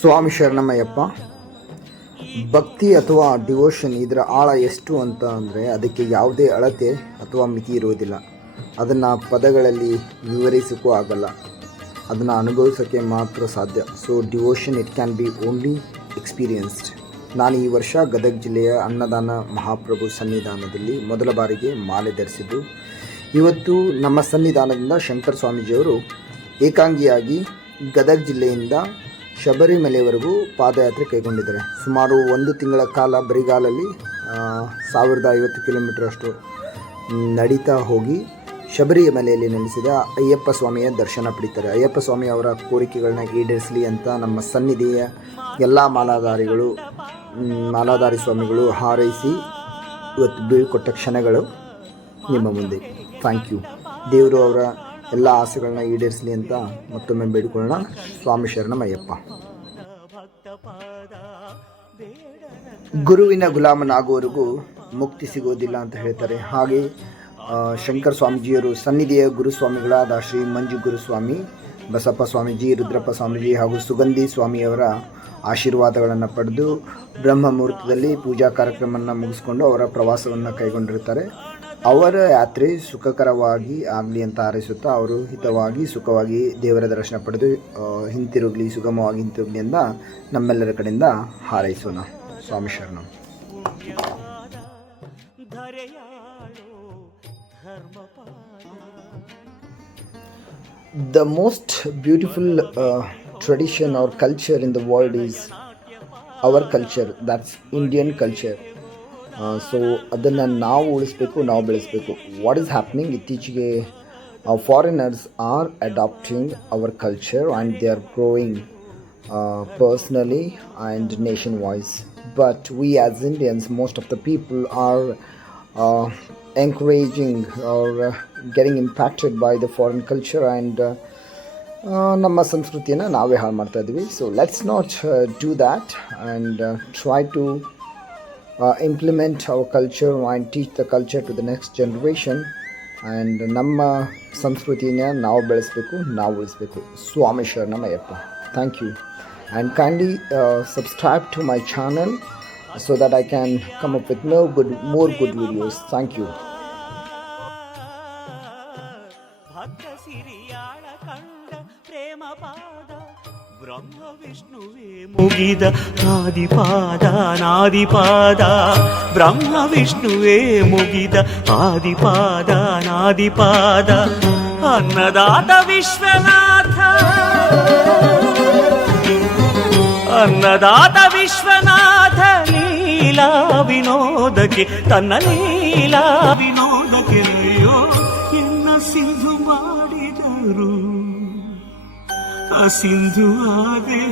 ಸ್ವಾಮಿ ಶರಣಮಯ್ಯಪ್ಪ. ಭಕ್ತಿ ಅಥವಾ ಡಿವೋಷನ್ ಇದರ ಆಳ ಎಷ್ಟು ಅಂತ ಅಂದರೆ ಅದಕ್ಕೆ ಯಾವುದೇ ಅಳತೆ ಅಥವಾ ಮಿತಿ ಇರುವುದಿಲ್ಲ. ಅದನ್ನು ಪದಗಳಲ್ಲಿ ವಿವರಿಸೋಕ್ಕೂ ಆಗಲ್ಲ, ಅದನ್ನು ಅನುಭವಿಸೋಕ್ಕೆ ಮಾತ್ರ ಸಾಧ್ಯ. So devotion it can be only experienced. ನಾನು ಈ ವರ್ಷ ಗದಗ ಜಿಲ್ಲೆಯ ಅನ್ನದಾನ ಮಹಾಪ್ರಭು ಸನ್ನಿಧಾನದಲ್ಲಿ ಮೊದಲ ಬಾರಿಗೆ ಮಾಲೆ ಧರಿಸಿದ್ದು. ಇವತ್ತು ನಮ್ಮ ಸನ್ನಿಧಾನದಿಂದ ಶಂಕರ ಸ್ವಾಮೀಜಿಯವರು ಏಕಾಂಗಿಯಾಗಿ ಗದಗ ಜಿಲ್ಲೆಯಿಂದ ಶಬರಿಮಲೆಯವರೆಗೂ ಪಾದಯಾತ್ರೆ ಕೈಗೊಂಡಿದ್ದಾರೆ. ಸುಮಾರು 1 ತಿಂಗಳ ಕಾಲ ಬರಿಗಾಲಲ್ಲಿ 1050 ಕಿಲೋಮೀಟರ್ ಅಷ್ಟು ನಡೀತಾ ಹೋಗಿ ಶಬರಿಮಲೆಯಲ್ಲಿ ನೆಲೆಸಿದ ಅಯ್ಯಪ್ಪ ಸ್ವಾಮಿಯ ದರ್ಶನ ಪಡಿತಾರೆ. ಅಯ್ಯಪ್ಪ ಸ್ವಾಮಿ ಅವರ ಕೋರಿಕೆಗಳನ್ನ ಈಡೇರಿಸಲಿ ಅಂತ ನಮ್ಮ ಸನ್ನಿಧಿಯ ಎಲ್ಲ ಮಾಲಾಧಾರಿ ಸ್ವಾಮಿಗಳು ಹಾರೈಸಿ ಇವತ್ತು ಬೀಳ್ಕೊಟ್ಟ ಕ್ಷಣಗಳು ನಿಮ್ಮ ಮುಂದೆ. Thank you. ದೇವರು ಅವರ ಎಲ್ಲ ಆಸೆಗಳನ್ನ ಈಡೇರಿಸಲಿ ಅಂತ ಮತ್ತೊಮ್ಮೆ ಬೇಡಿಕೊಳ್ಳೋಣ. ಸ್ವಾಮಿ ಶರಣಮಯ್ಯಪ್ಪ. ಗುರುವಿನ ಗುಲಾಮನಾಗುವವರೆಗೂ ಮುಕ್ತಿ ಸಿಗೋದಿಲ್ಲ ಅಂತ ಹೇಳ್ತಾರೆ. ಹಾಗೆ ಶಂಕರ ಸ್ವಾಮೀಜಿಯವರು ಸನ್ನಿಧಿಯ ಗುರುಸ್ವಾಮಿಗಳಾದ ಶ್ರೀ ಮಂಜು ಗುರುಸ್ವಾಮಿ, ಬಸಪ್ಪ ಸ್ವಾಮೀಜಿ, ರುದ್ರಪ್ಪ ಸ್ವಾಮೀಜಿ ಹಾಗೂ ಸುಗಂಧಿ ಸ್ವಾಮಿಯವರ ಆಶೀರ್ವಾದಗಳನ್ನು ಪಡೆದು ಬ್ರಹ್ಮ ಮುಹೂರ್ತದಲ್ಲಿ ಪೂಜಾ ಕಾರ್ಯಕ್ರಮವನ್ನು ಮುಗಿಸ್ಕೊಂಡು ಅವರ ಪ್ರವಾಸವನ್ನು ಕೈಗೊಂಡಿರ್ತಾರೆ. ಅವರ ಯಾತ್ರೆ ಸುಖಕರವಾಗಿ ಆಗಲಿ ಅಂತ ಹಾರೈಸುತ್ತಾ ಅವರು ಹಿತವಾಗಿ ಸುಖವಾಗಿ ದೇವರ ದರ್ಶನ ಪಡೆದು ಸುಗಮವಾಗಿ ಹಿಂತಿರುಗಲಿ ಅಂತ ನಮ್ಮೆಲ್ಲರ ಕಡೆಯಿಂದ ಹಾರೈಸೋಣ. ಸ್ವಾಮಿ ಶರಣಂ. The most beautiful tradition or culture in the world is our culture, that's Indian culture. So ಅದನ್ನು ನಾವು ಉಳಿಸ್ಬೇಕು, ನಾವು ಬೆಳೆಸಬೇಕು. ವಾಟ್ ಈಸ್ ಹ್ಯಾಪ್ನಿಂಗ್, ಇತ್ತೀಚೆಗೆ foreigners are adapting our culture and they are growing personally and nation wise. But we as Indians, most of the people are encouraging or getting impacted by the foreign culture and ನಮ್ಮ ಸಂಸ್ಕೃತಿಯನ್ನು ನಾವೇ ಹಾಳು ಮಾಡ್ತಾ ಇದ್ದೀವಿ. So let's not do that and try to implement our culture and teach the culture to the next generation. and ನಮ್ಮ ಸಂಸ್ಕೃತಿನ ನಾವು ಬೆಳೆಸಬೇಕು, ನಾವು ಉಳಿಸಬೇಕು. ಸ್ವಾಮಿ ಶರಣಮಯ್ಯಪ್ಪ. Thank you and kindly subscribe to my channel so that I can come up with more good videos. Thank you. ಬ್ರಹ್ಮ ವಿಷ್ಣುವೇ ಮುಗಿದ ಆದಿಪಾದ ನಾದಿಪಾದ, ಬ್ರಹ್ಮ ವಿಷ್ಣುವೇ ಮುಗಿದ ಆದಿಪಾದ ನಾದಿಪಾದ, ಅನ್ನದಾತ ವಿಶ್ವನಾಥ, ಅನ್ನದಾತ ವಿಶ್ವನಾಥ, ಲೀಲಾ ವಿನೋದಕ್ಕೆ ತನ್ನ ಲೀಲಾ ವಿನೋದಕ್ಕೆ ಎನ್ನ ಸಿಂಧು ಮಾಡಿದರು, ಆ ಸಿಂಧು ಆದೆ